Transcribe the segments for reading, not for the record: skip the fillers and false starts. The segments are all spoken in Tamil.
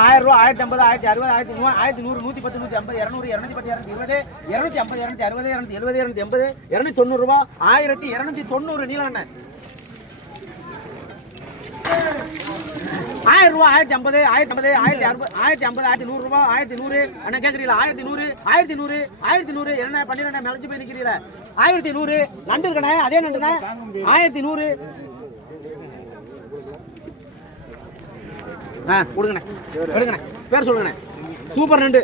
1000 ரூபா 1050 1060 1030 1100 110 150 200 210 220 250 260 270 280 ரூபா 1290 நீலாண்ண 1000 ரூபா 1050 1050 1050 1100 ரூபா 1100 அண்ணா கேக்குறீங்களா 1100 1100 என்ன பண்ணிரண்ணா மெலஞ்சு போய் நிக்கிறீங்களா 1100 நண்டு இருக்கண்ணே அதே நண்டுண்ணே 1100 கொடுங்கண்ணே எடுங்கண்ணே பேர் சொல்லுங்கண்ணே சூப்பர் நண்டு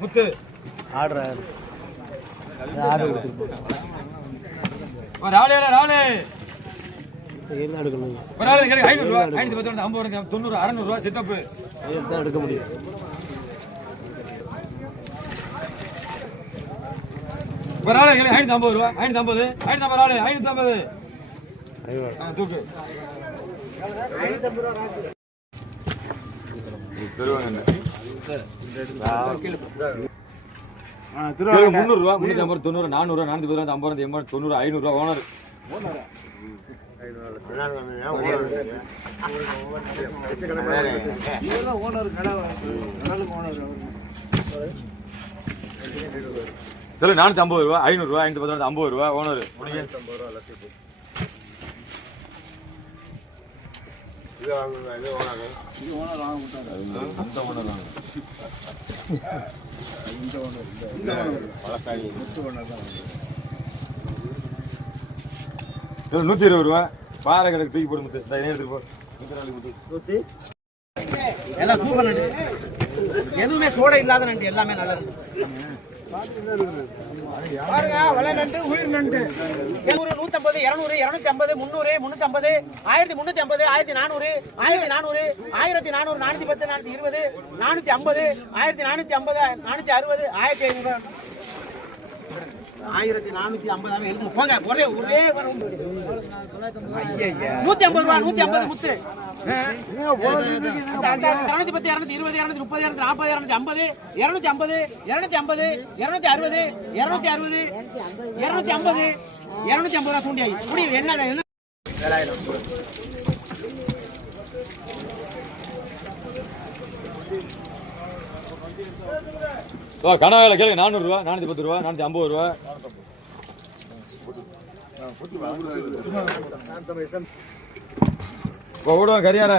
முத்து ஆர்டர் எடுக்க முடியும் ஒரு ஆளு 550 ரூபா 550 550 550 தூக்கு 550 ரூபா பெருவாங்க 300 ரூபா 350 90 400 410 50 80 90 500 ரூபா ஓனர் சொல்லு 450 ரூபா 500 ரூபா 510 50 ரூபா ஓனர் 50 ரூபா இது 120 ரூபா பாறை கடைக்கு தூக்கி போடு முத்து எடுத்துட்டு போ எல்லாம் சூப்பர் நண்டு எதுவுமே சோடை இல்லாத நண்டு எல்லாமே நல்லது பாருங்க வலை நண்டு உயிர் நண்டு 150 200 250 300 350 1350 1400 1400 1410 420 450 1450 460 1500 1450 எழுது போங்க ஒரே 150 ரூபா 150 முத்து 210 220 230 240 250 250 250 260 250 ரூபா தூண்டியாய் முடியும் என்ன கனவாயில கேளுங்க 400 ரூபா 410 ரூபா 450 ரூபா ஓடுவோம் கரியால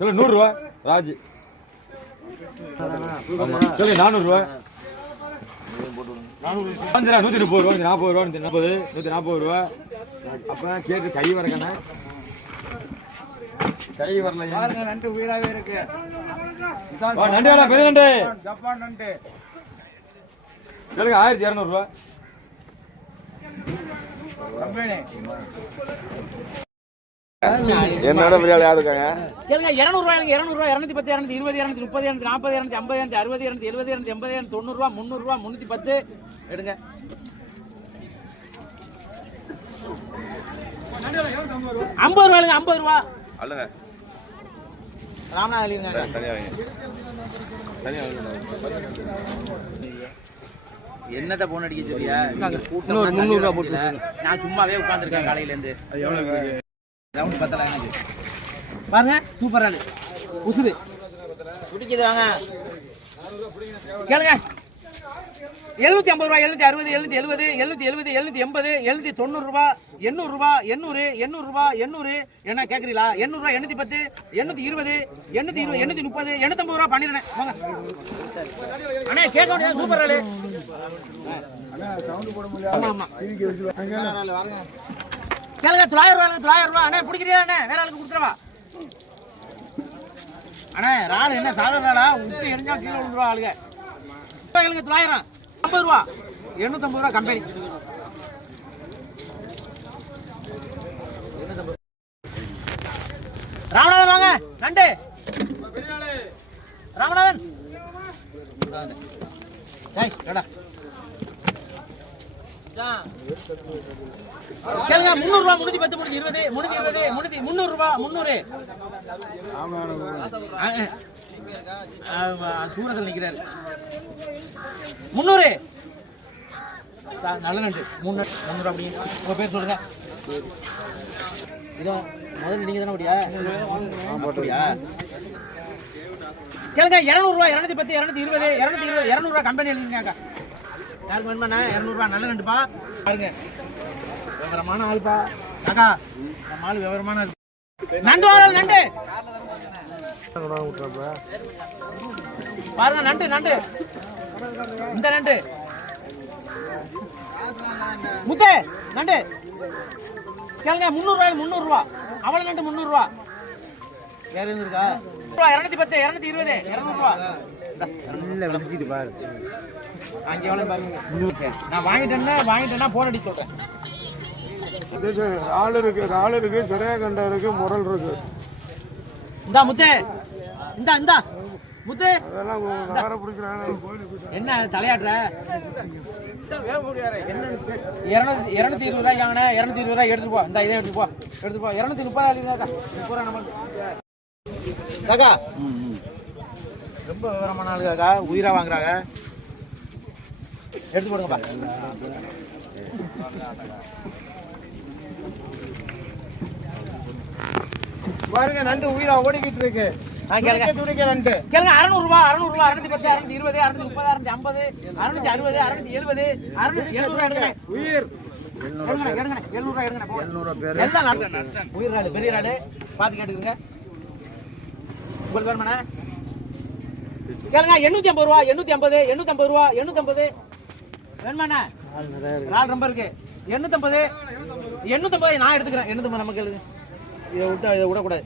100 ரூபா ராஜ் சொல்லி 400 ரூபா 130 ரூபா 40 ரூபா 140 ரூபா அப்ப கேட்டு கை வரக்கண்ணா கை வரல நண்டு உயிராவே இருக்கு நண்டு பெரிய நண்டு ஜப்பான் நண்டு கேளுங்க 1200 ரூபா என்னோட பிரியாள் யாரு இருக்காங்க கேளுங்க 200 ரூபாய் 200 ரூபாய் 210 220 230 240 250 260 270 280 90 ரூபா 300 ரூபா 310 எடுங்க 50 ரூபாய்ங்க 50 ரூபா அல்லங்க ராமநாதலிங்க என்னத்த போன் அடிக்க சொல்லியா கூட்டம் 300 ரூபா போட்டு நான் சும்மாவே உட்கார்ந்திருக்கேன் காலையில இருந்து அது எவ்வளவு ரவுண்ட் பத்தல எனக்கு பாருங்க சூப்பரா இருக்கு உசுது குடிக்குது வாங்க கேளுங்க 750 ரூபாய் 760 770 770 780 790 ரூபாய் 800 ரூபாய் 800 ரூபாய் 800 என்ன கேக்குறீங்களா 800 ரூபாய் 810 820 820 830 850 ரூபாய் பண்ணிடுறேன் வாங்க அண்ணே கேட்க முடியாது சூப்பர் ஆளு அண்ணா சவுண்ட் போட முடியல ஆமா ஆமா வாங்க கேளுங்க 900 ரூபாய் அண்ணே பிடிக்கிறீங்களா அண்ணே வேற ஆளுக்கு கொடுத்துறவா அண்ணே ராள் என்ன சாதாரண ராளா உப்பு எரிஞ்சா கீழே விழுந்துருவா ஆளுங்க கேளுங்க 900 50 ரூபா 850 ரூபா கம்பெனி ராமநாதன் வாங்க நண்டு ராமநாதன் கேளுங்க 300 ரூபா 310 320 320 300 ரூபா 300 தூரத்தில் நிற்கிறாரு. 300 நல்ல நண்டு 300 அப்படி. உங்க பேர் சொல்லுங்க. இதோ முதல்ல நீங்க தானே அப்படியா கேளுங்க. 200 ரூபா 210 220 220 200 ரூபா கம்பெனி எழுதிருக்காங்க. யாருக்கு வேணுமாண்ணா? 200 ரூபா நல்ல நண்டுப்பா. பாருங்க விவரமான ஆள்பா. காக்கா நம்ம ஆள் விவரமான ஆள். நண்டு வரல் நண்டு பாருங்க. நண்டு நண்டு இந்த நண்டு முத்தே நண்டு கேளுங்க. 300 ரூபா அவ்வளவு நண்டு 300 ரூபா. வேற எதுவும் இருக்கா? 210 220 200 ரூபா. அங்கே எவ்வளவு பாருங்க. நான் வாங்கிட்டேன்னா போன் அடிச்சு சொல்றேன். ஆள் இருக்கு சரியா கண்டா இருக்கு முரல் இருக்கு. இந்தா முத்தே இந்தா முத்து என்ன தலையாட்டுற? 220 ரூபாய் வாங்கினேன். 220 ரூபாய் எடுத்துட்டு போ. இந்த இதை எடுத்து போ 230 நம்ம காக்கா ரொம்ப விவரமான ஆளு காக்கா. உயிரா வாங்குறாங்க. எடுத்து போடுங்கப்பா. பாருங்க நண்டு உயிரா ஓடிக்கிட்டு இருக்கு. துடிக்க நண்டு கேளுங்க. 600 ரூபா 610 620 630 650 660 670 670 உயிர் 700 ரூபாய் எடுங்க. உயிர் ராடு பெரிய ராடு பார்த்து கேட்டுக்கிறீங்க. உங்களுக்கு வேணுமாண்ணா? கேளுங்க. 850 ரூபா 850 850 ரூபா 850 வேணுமாண்ணா? ரால் ரொம்ப இருக்கு. 850 நான் எடுத்துக்கிறேன். 850 நமக்கு எழுது. இதை விடக்கூடாது.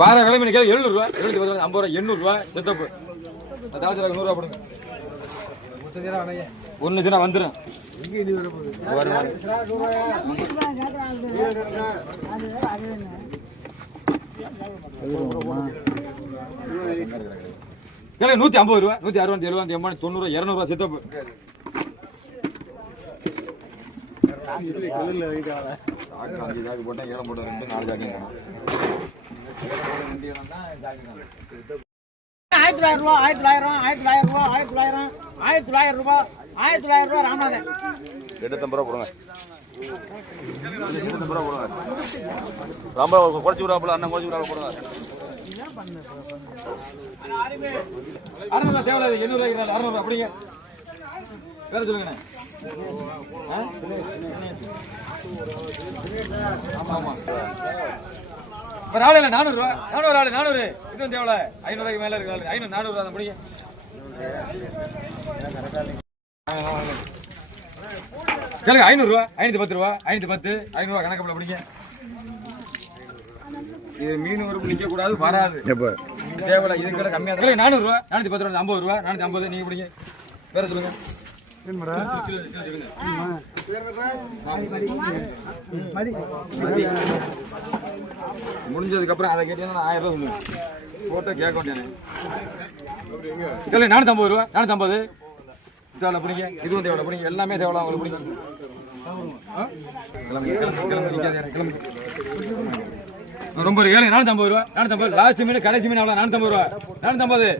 பாறை கிளம்பி 700 ரூபா 750 ரூபா 50 ரூபா 800 ரூபா செத்தப்பு. 100 ரூபா போடுங்க. ஒன்னு சின்ன வந்துடும். கேளுங்க. 150 ரூபா 160 70 80 90 200 ரூபா செத்தப்பு. போட்டா ஏழம் போட்டு 2 4 ஜாக்கிங்க. 1900 ரூபா 1900 ரூபா 1900 ரூபா 1900 ரூபா ராமநாதன். 850 ரூபா போடுங்க. 850 ரூபா போடுங்க. ரொம்ப குறைச்சி விடாப்புல அண்ணன் குறைச்சி விடாப்புல போடுங்க. 600 தேவையில்ல. 800 ரூபாய்க்கு 600 ரூபா அப்படிங்க. வேற சொல்லுங்கண்ணே. ஆமா ஆள் இல்லை. 400 ரூபா 400 ஆள் 400 இதுவும் தேவையில்ல. 500 ரூபாய்க்கு மேல இருக்கு. 500 400 ரூபா தான் முடிங்க. கேளுங்க. 500 ரூபா 510 ரூபா 510 500 ரூபா கணக்கு பிடிங்க. இது மீன் ஒரு நிக்க கூடாது வராது. தேவையில்ல. இதுக்கு கூட கம்மியா தான். 400 ரூபா 410 ரூபா 50 ரூபா 450 நீங்க பிடிங்க. வேற சொல்லுங்க. முடிஞ்சதுக்கு அப்புறம் அதை கேட்டீங்கன்னா 1000 ரூபா சொல்லுங்க. போட்டோ கேட்க வேண்டியானே. 450 ரூபா 450 தேவையில்ல பிடிங்க. இதுவும் தேவையில்ல பிடிங்க. எல்லாமே தேவையில்ல உங்களுக்கு பிடிங்க. ரொம்ப 450 ரூபா 450 லாஸ்ட் மீன் கடைசி மீன் அவ்வளோ 450 ரூபா 450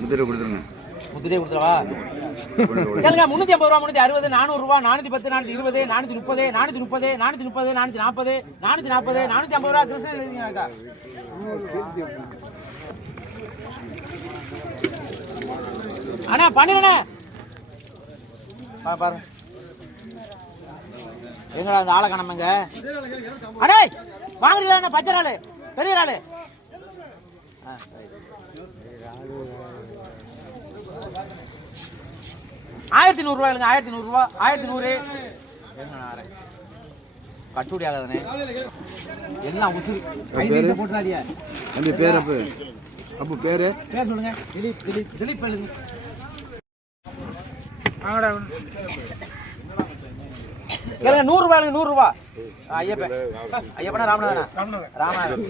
முத்திரை கொடுத்துருவா. கேளுங்க. 350 ரூபா 360 400 ரூபா 410 420 430 430 430 440 440 450 ரூபா கிருஷ்ணன் எழுதிங்கக்கா. அண்ணா பண்ணிடுண்ணே. பாருங்க எங்கடா அந்த ஆளை காணாமங்க. அடே வாங்குறீங்களா? என்ன பச்சை இறாலு பெரிய இறாலு? 1100 ரூபா இல்லைங்க. 1100 ரூபா 1100 கட்டுப்படி ஆகாதானே. எல்லாம் உசுரி போட்டுறாதியா. பேர் அப்போ பேர் சொல்லுங்க. திலீப் எழுதுங்க. கேளுங்க. 100 ரூபாய் 100 ரூபா. ஐயப்பனா ராமநாதனா? ராமநாதன்.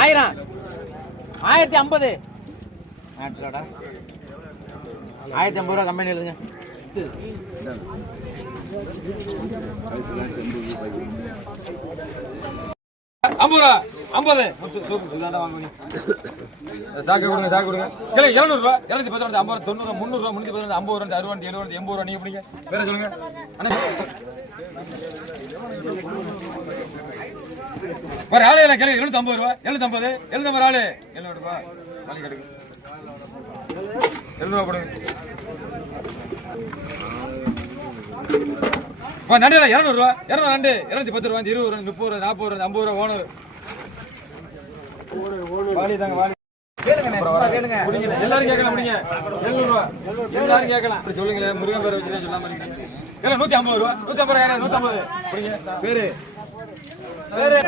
ஆயிரம் 1050 1050 ரூபா கம்பெனி எழுதுங்க. ஐம்பது ரூபா 50 சாக்கு கொடுங்க சாக்கு கொடுங்க. கிளை 700 ரூபா 210 ரூபா 50 90 300 ரூபா 310 50 ரூபா 60 70 80 ரூபா நீங்க பிடிங்க. வேற சொல்லுங்க அண்ணா. வேற ஆளே இல்ல. கிளை 750 ரூபா 750 750 ஆளு 700 ரூபா வலி கெடுக்கு 700 ரூபா போடுங்க. நண்டில 200 ரூபா 200 நண்டு 210 ரூபா 20 ரூபா 30 ரூபா 40 ரூபா 50 ரூபா ஓனர் வாலி தாங்க வாலி எல்லாரும் கேட்கலாம் முடிங்க 700 ரூபா எல்லாரும் கேட்கலாம் சொல்லுங்க. முருகன் பேரை வச்சு சொல்லாம இருக்கீங்க. 150 ரூபா 150 ரூபா 150 முடிங்க. பேரு பேரு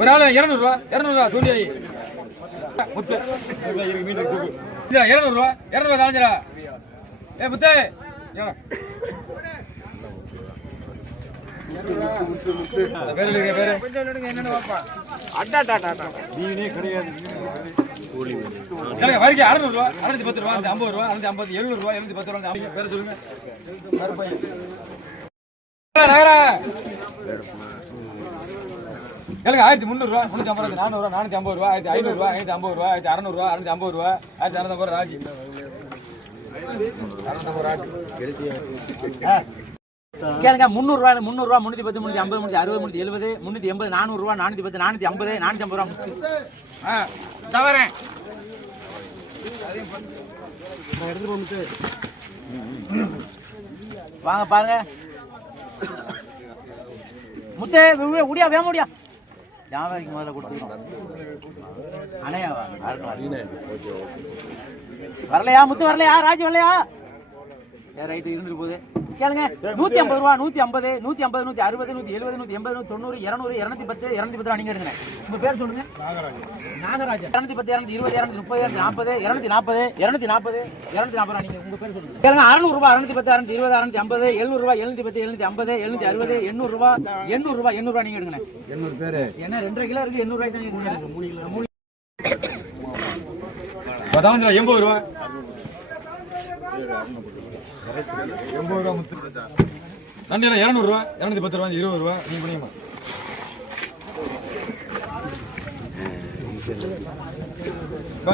ஒரு ஆளு 200 ரூபா 200 ரூபா தூண்டியாயி முத்து மீன் 200 ரூபா 200 ரூபா தாஞ்சரா. ஏ முத்து வரைக்கும் 600 ரூபா 610 ரூபா 50 ரூபா 50 700 ரூபா 710 ரூபா பேர சொல்லுங்க. கேளுங்க 1300 ரூபா 350 400 ரூபா 450 ரூபா 1500 ரூபா 550 ரூபா 600 ரூபா 650 ரூபா 1650 ரூபா ராஜி கேளுங்க 300 ரூபா 300 ரூபா 310 350 360 370 380 400 ரூபா 410 450 450 ரூபா தவறேன். வாங்க பாருங்க முத்தே முடியா வேக முடியா வியாபாரிக்கு முதல்ல கொடுத்துருக்கோம். அணையா வரலையா முத்து வரலையா ராஜி வரலையா? சரி ரைட்டு இருந்துட்டு போகுது. கேளுங்க 150 ரூபா 150 150 160 170 180 90 200 210 210 நீங்க எடுங்க. உங்க பேர் சொல்லுங்க. நாகராஜன் 210 220 230 240 240 240 நீங்க உங்க பேர் சொல்லுங்க. கேளுங்க 600 ரூபா 610 620 650 700 ரூபா 710 750 760 800 ரூபா 800 ரூபா 800 ரூபா நீங்க எடுங்க. 800 பேரு என்ன 2.5 கிலோ இருக்கு 800 ரூபாய்க்கு தான் இருக்கு. 3 கிலோ 80 ரூபா 80 ரூபா முத்து நண்டில 200 ரூபா 210 ரூபா 20 ரூபா நீங்க புரியுமா?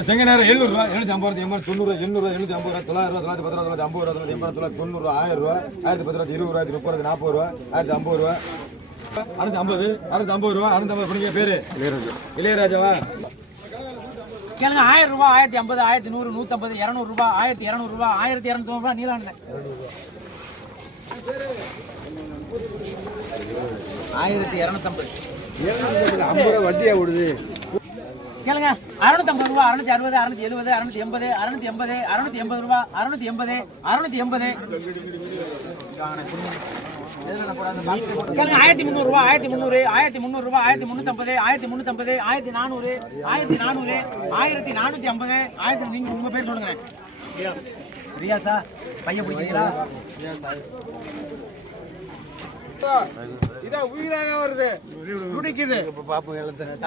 செங்கநேரம் 700 ரூபா 750 80 90 800 850 ரூபா 900 ரூபா 910 ரூபா 950 ரூபா 80 ரூபா 90 ரூபா 1000 ரூபா 1010 ரூபா 20 ரூபா 30 40 ரூபா 1050 ரூபா 650 ரூபா 650 புரியுங்க. பேரு இளையராஜாவா? கேளுங்க 1000 ரூபா 1050 1100 150 200 ரூபா 1200 ரூபா 1290 ரூபா நீலாண்ட 1250 50 ரூபா வட்டியா விடுது. கேளுங்க 650 ரூபா 660 670 680 680 680 ரூபா 680 680 கேளுங்க 1300 ரூபா 1300 1300 ரூபா 1350 1350 1400 1400 1450 1000 நீங்க உங்க பேர் சொல்லுங்க. ரியாஸா பையன் பிடிக்கிறீங்களா? இதான் உயிராக வருது துடிக்குது.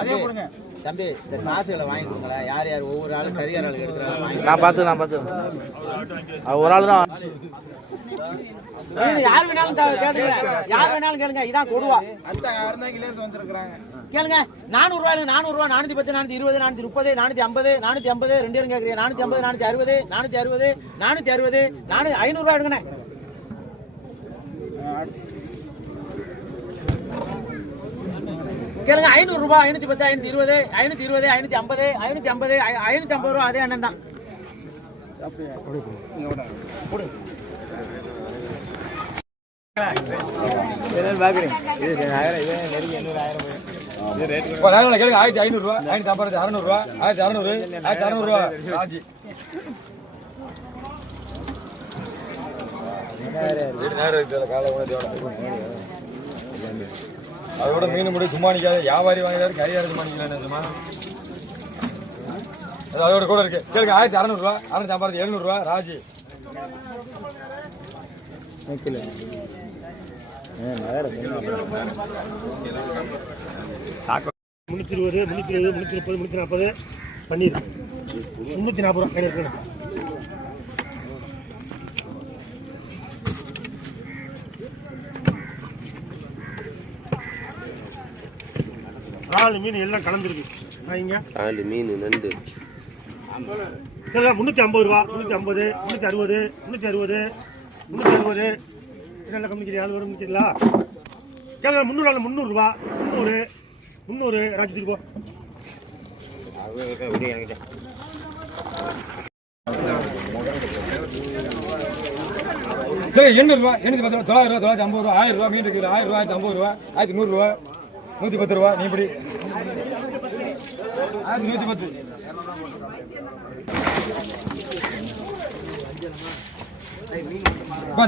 அதே கொடுங்க தம்பி. இந்த காசுகளை வாங்கி கொடுங்களா? யார் யார் ஒவ்வொரு ஆளும் கரியார் ஆளுக்கு எடுக்கிறாங்க. நான் பார்த்து ஒரு ஆள் தான். யார் வேணாலும் கேளுங்க. யார் வேணாலும் கேளுங்க. இதான் கொடுவா அந்த அறந்தாங்கில இருந்து வந்திருக்காங்க. கேளுங்க 400 ரூபாய் 400 ரூபா 410 420 430 450 450 ரெண்டு பேரும் கேக்குறீங்க. 450 460 460 460 500 ரூபாய் எடுங்கண்ணே. கேளுங்க 500 ரூபாய் 510 520 520 550 550 550 ரூபாய் அதே அண்ணன் தான். கேளுங்க 1500 ரூபா 1550 600 ரூபா 1600 1600 ரூபா ராஜி அதோட மீன் முடி சும்மா நிக்காது. வியாபாரி வாங்கினாரு கரியாரு சும்மா நிக்கல. அதோட கூட இருக்கு கேளுங்க 1600 ரூபா 650 700 ரூபா ராஜி முன்னூத்தி 330 பன்னீர் 340 ரூபா கையில் இருக்கு. மீன் எல்லாம் கலந்துருக்கு. இங்க 4 மீன் நண்டு 350 ரூபா 350 360 360 360 என்ன கம்மிக்கிறீங்க அது வரும் முடிக்கிறீங்களா? 300 ரூபா 300 ராஜ்யத்துக்கு போ. சரி 800 ரூபா 810 ரூபா 900 ரூபா 950 ரூபா 1000 ரூபா மீன் இருக்கு 1000 ரூபா 1050 ரூபா 1100 ரூபா 110 ரூபா நீ இப்படி 110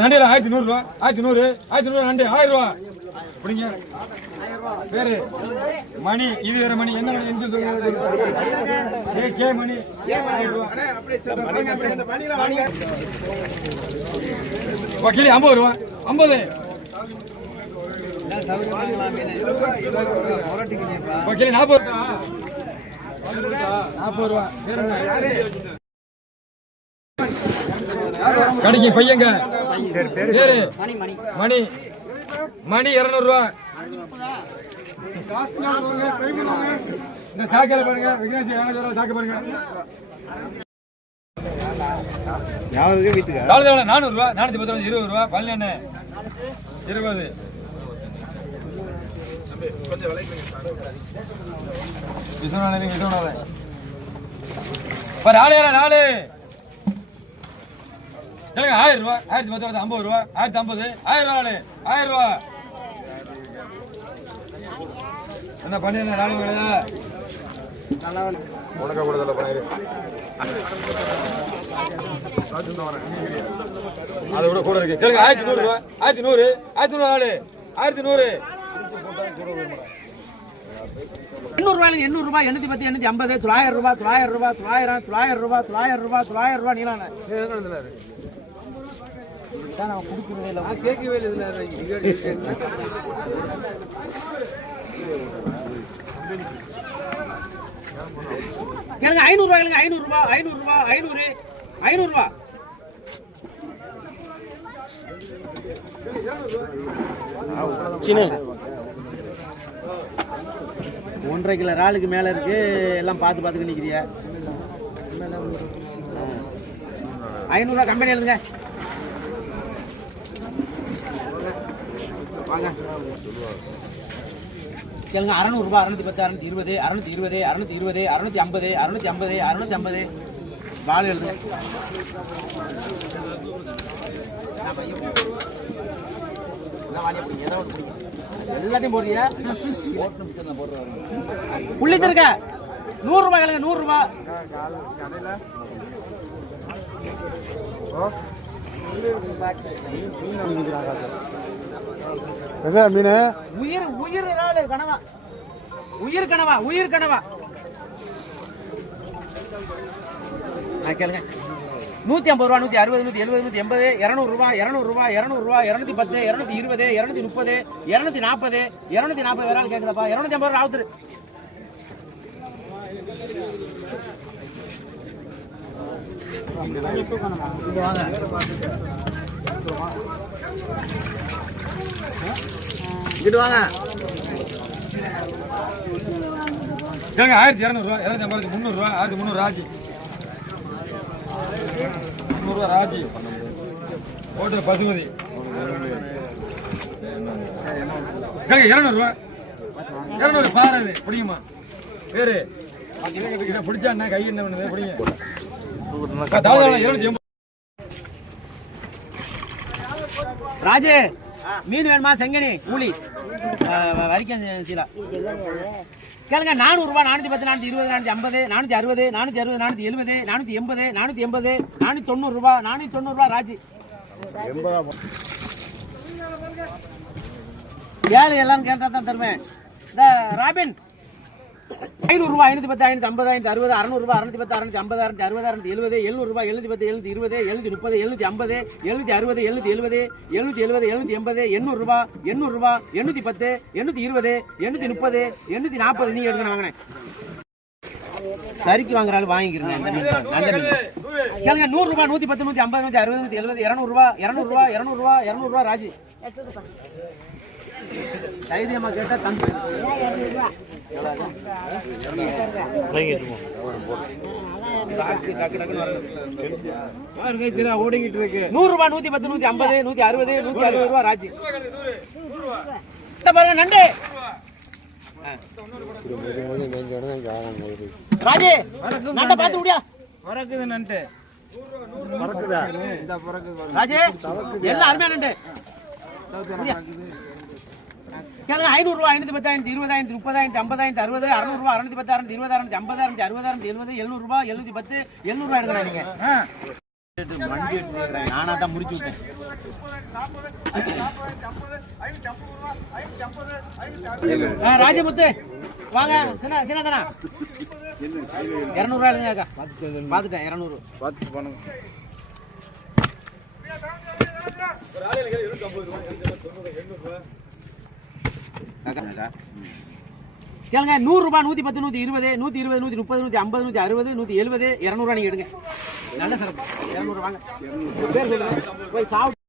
நண்டில 1100 ரூபா 1100 நண்டு 1000 ரூபா அப்படிங்க பேரு மணி இது வேற மணி என்ன மணி என்ன கே மணி 1000 ரூபா கிளி 50 ரூபா 50 கிளி 40 ரூபா கடைக்கு பையங்க பேரு மணி மணி 200 ரூபா இந்த சாக்கல பாருங்க விக்னேஷ் சாக்க பாருங்க 400 ரூபா 410 20 ரூபா பழனி 20 விஸ்வநாதன் நாலு 1000 ரூபா 1050 ரூபா 1050 1000 ரூபா 1000 ரூபா என்ன பண்ணி நாலு வேலையா உனக்க கூடல பண்ணிரு அதை விட கூட இருக்கு கேளுங்க 1100 ரூபா 1100 1100 1100 800 ரூபாய் 810 850 900 ரூபாய் 900 ரூபாய் 900 ரூபாய் 900 ரூபாய் 900 ரூபாய் நீலான நான் குடுக்குறதே இல்ல நான் கேட்கவே இல்ல கேளுங்க 500 ரூபாய் 500 ரூபாய் 500 ரூபாய் 500 500 ரூபாய் சின்ன 1.5 கிலோ இறாலுக்கு மேல இருக்கு எல்லாம் பார்த்து நிக்கிறியா 500 ரூபாய் கம்பெனி எழுதுங்க வாங்க கேளுங்க 600 ரூபாய் 610 620 620 620 650 650 வாள் எழுதுங்க எல்லாத்தையும் போடுறியா புள்ளித்து இருக்க 100 ரூபாய் கேளுங்க 100 ரூபாய் மீன் உயிர் உயிர் கனவா உயிர் கனவா உயிர் கனவா கேளுங்க 150 ரூபா 160 170 180 200 ரூபாய் 200 ரூபாய் 200 ரூபாய் 210 220 230 240 240 வேற கேக்குதப்பா 250 ரூபா ஆவுது இங்கிட்டு வாங்க கேளுங்க 1200 ரூபா 250 300 ரூபா 1300 ராஜி 300 ரூபா ராஜி ஓட்டு பசுமதி கேளுங்க 200 ரூபா 200 பாரு பிடிக்குமா பேரு பிடிச்சா என்ன கை என்ன பண்ணுது பிடிங்க 280 ராஜே மீன் வேணுமா செங்கனி கூலி வரிக்கும் சீலா கேளுங்க 400 ரூபாய் 410 420 450 460 470 480 490 ரூபாய் 490 ரூபாய் ராஜி ஏழு எல்லாரும் கேட்டா தான் தருவேன் இந்த ராபின் 500 ரூபாய் 510 550 560 600 ரூபாய் 610 650 660 670 700 ரூபாய் 710 720 730 750 760 770 770 780 800 ரூபாய் 800 ரூபாய் 810 820 830 840 நீங்க எடுங்க வாங்கினேன் சரிக்கு வாங்குறாலும் வாங்கிக்கிறேன் இந்த மீன் நல்ல மீன் கேளுங்க 100 ரூபாய் 110 150 160 170 200 ரூபாய் 200 ரூபாய் 200 ரூபாய் 200 ரூபாய் ராஜி தைரியமா கேட்டா தந்து ஓடிக்கிட்டு இருக்கு 100 ரூபாய் 110 150 160 160 ரூபாய் ராஜி பாருங்க நண்டு ராஜி நண்டை பார்த்து முடியா பறக்குது நண்டு பறக்குதா இந்த பறக்குது ராஜி எல்லாம் அருமையா நண்டு கேளுங்க 500 ரூபாய் 510 520 530 550 560 600 ரூபாய் 610 620 650 660 700 ரூபாய் 710 700 ரூபாய் எடுக்கணும் நீங்க மண்டி எடுத்துக்கிறாங்க நானா தான் முடிச்சு விட்டேன் ராஜமுத்து வாங்க சின்ன சின்னதானா 200 ரூபாய் எடுங்க பாத்துட்டேன் 200 பார்த்து பண்ணுங்க கேளுங்க 100 ரூபாய் 110 120 120 130 150 160 170 200 ரூபாய் நீங்க எடுங்க நல்ல சரக்கு 200 வாங்க பேர் சொல்லுங்க போய் சாப்பிட்டு